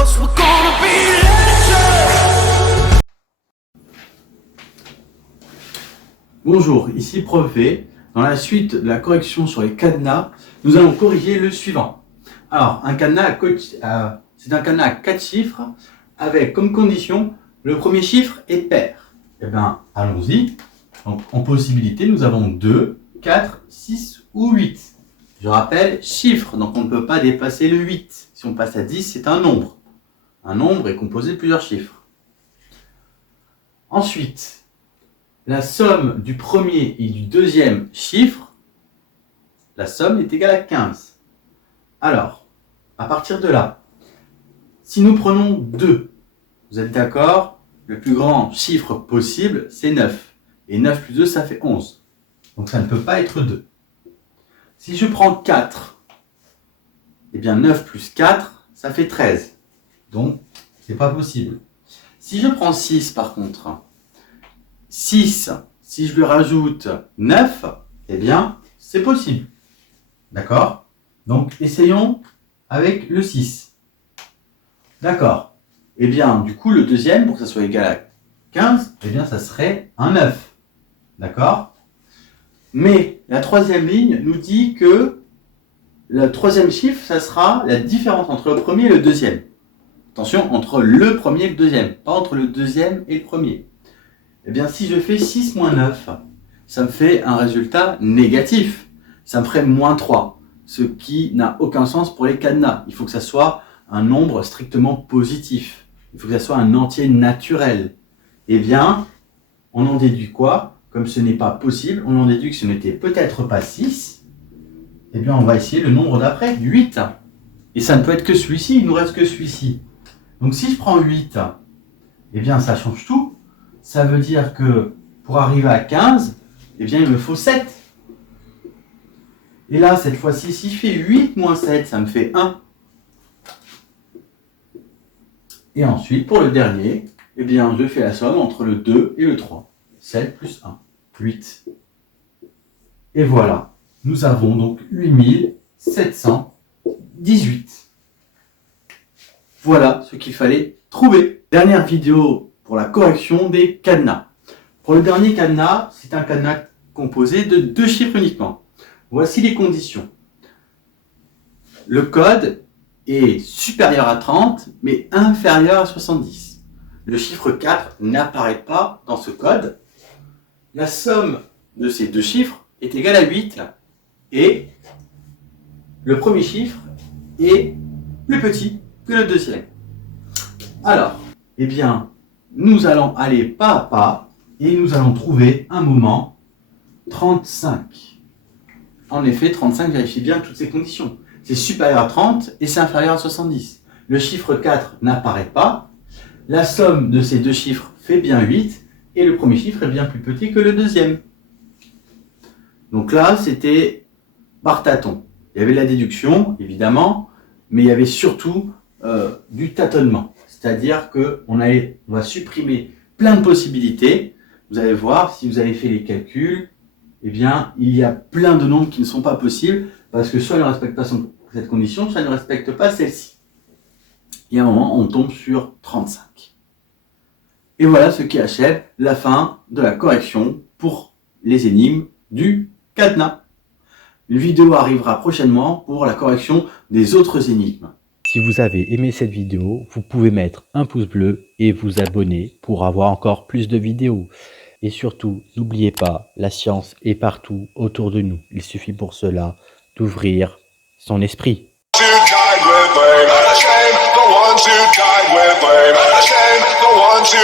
'cause we're gonna be legends. Bonjour, ici Prof V. Dans la suite de la correction sur les cadenas, nous allons corriger le suivant. Alors, c'est un cadenas à 4 chiffres avec comme condition le premier chiffre est pair. Eh bien, allons-y. Donc, en possibilité, nous avons 2, 4, 6 ou 8. Je rappelle, chiffre, donc on ne peut pas dépasser le 8. Si on passe à 10, c'est un nombre. Un nombre est composé de plusieurs chiffres. Ensuite, la somme du premier et du deuxième chiffre, la somme est égale à 15. Alors, à partir de là, si nous prenons 2, vous êtes d'accord? Le plus grand chiffre possible, c'est 9. Et 9 plus 2, ça fait 11. Donc ça ne peut pas être 2. Si je prends 4, eh bien 9 plus 4, ça fait 13. Donc, c'est pas possible. Si je prends 6 par contre, 6, si je lui rajoute 9, eh bien, c'est possible. D'accord? Donc, essayons avec le 6. D'accord. Eh bien, du coup, le deuxième, pour que ça soit égal à 15, eh bien, ça serait un 9. D'accord? Mais la troisième ligne nous dit que le troisième chiffre, ça sera la différence entre le premier et le deuxième. Attention, entre le premier et le deuxième, pas entre le deuxième et le premier. Eh bien, si je fais 6 moins 9, ça me fait un résultat négatif. Ça me ferait moins 3, ce qui n'a aucun sens pour les cadenas. Il faut que ça soit un nombre strictement positif. Il faut que ça soit un entier naturel. Eh bien, on en déduit quoi? Comme ce n'est pas possible, on en déduit que ce n'était peut-être pas 6. Eh bien, on va essayer le nombre d'après, 8. Et ça ne peut être que celui-ci, il nous reste que celui-ci. Donc, si je prends 8, eh bien, ça change tout. Ça veut dire que pour arriver à 15, eh bien, il me faut 7. Et là, cette fois-ci, si je fais 8 moins 7, ça me fait 1. Et ensuite, pour le dernier, eh bien, je fais la somme entre le 2 et le 3. 7 plus 1, 8. Et voilà, nous avons donc 8718. Voilà ce qu'il fallait trouver. Dernière vidéo pour la correction des cadenas. Pour le dernier cadenas, c'est un cadenas composé de 2 chiffres uniquement. Voici les conditions. Le code est supérieur à 30, mais inférieur à 70. Le chiffre 4 n'apparaît pas dans ce code. La somme de ces 2 chiffres est égale à 8 et le premier chiffre est plus petit que le deuxième. Alors, eh bien, nous allons aller pas à pas et nous allons trouver un moment 35. En effet, 35 vérifie bien toutes ces conditions. C'est supérieur à 30 et c'est inférieur à 70. Le chiffre 4 n'apparaît pas. La somme de ces 2 chiffres fait bien 8 et le premier chiffre est bien plus petit que le deuxième. Donc là, c'était par tâton. Il y avait de la déduction, évidemment, mais il y avait surtout du tâtonnement. C'est-à-dire qu'on va supprimer plein de possibilités. Vous allez voir, si vous avez fait les calculs, eh bien, il y a plein de nombres qui ne sont pas possibles parce que soit ils ne respectent pas cette condition, soit ils ne respectent pas celle-ci. Et à un moment, on tombe sur 35. Et voilà ce qui achève la fin de la correction pour les énigmes du cadenas. Une vidéo arrivera prochainement pour la correction des autres énigmes. Si vous avez aimé cette vidéo, vous pouvez mettre un pouce bleu et vous abonner pour avoir encore plus de vidéos. Et surtout, n'oubliez pas, la science est partout autour de nous. Il suffit pour cela d'ouvrir son esprit. The ones who died with blame, the ones who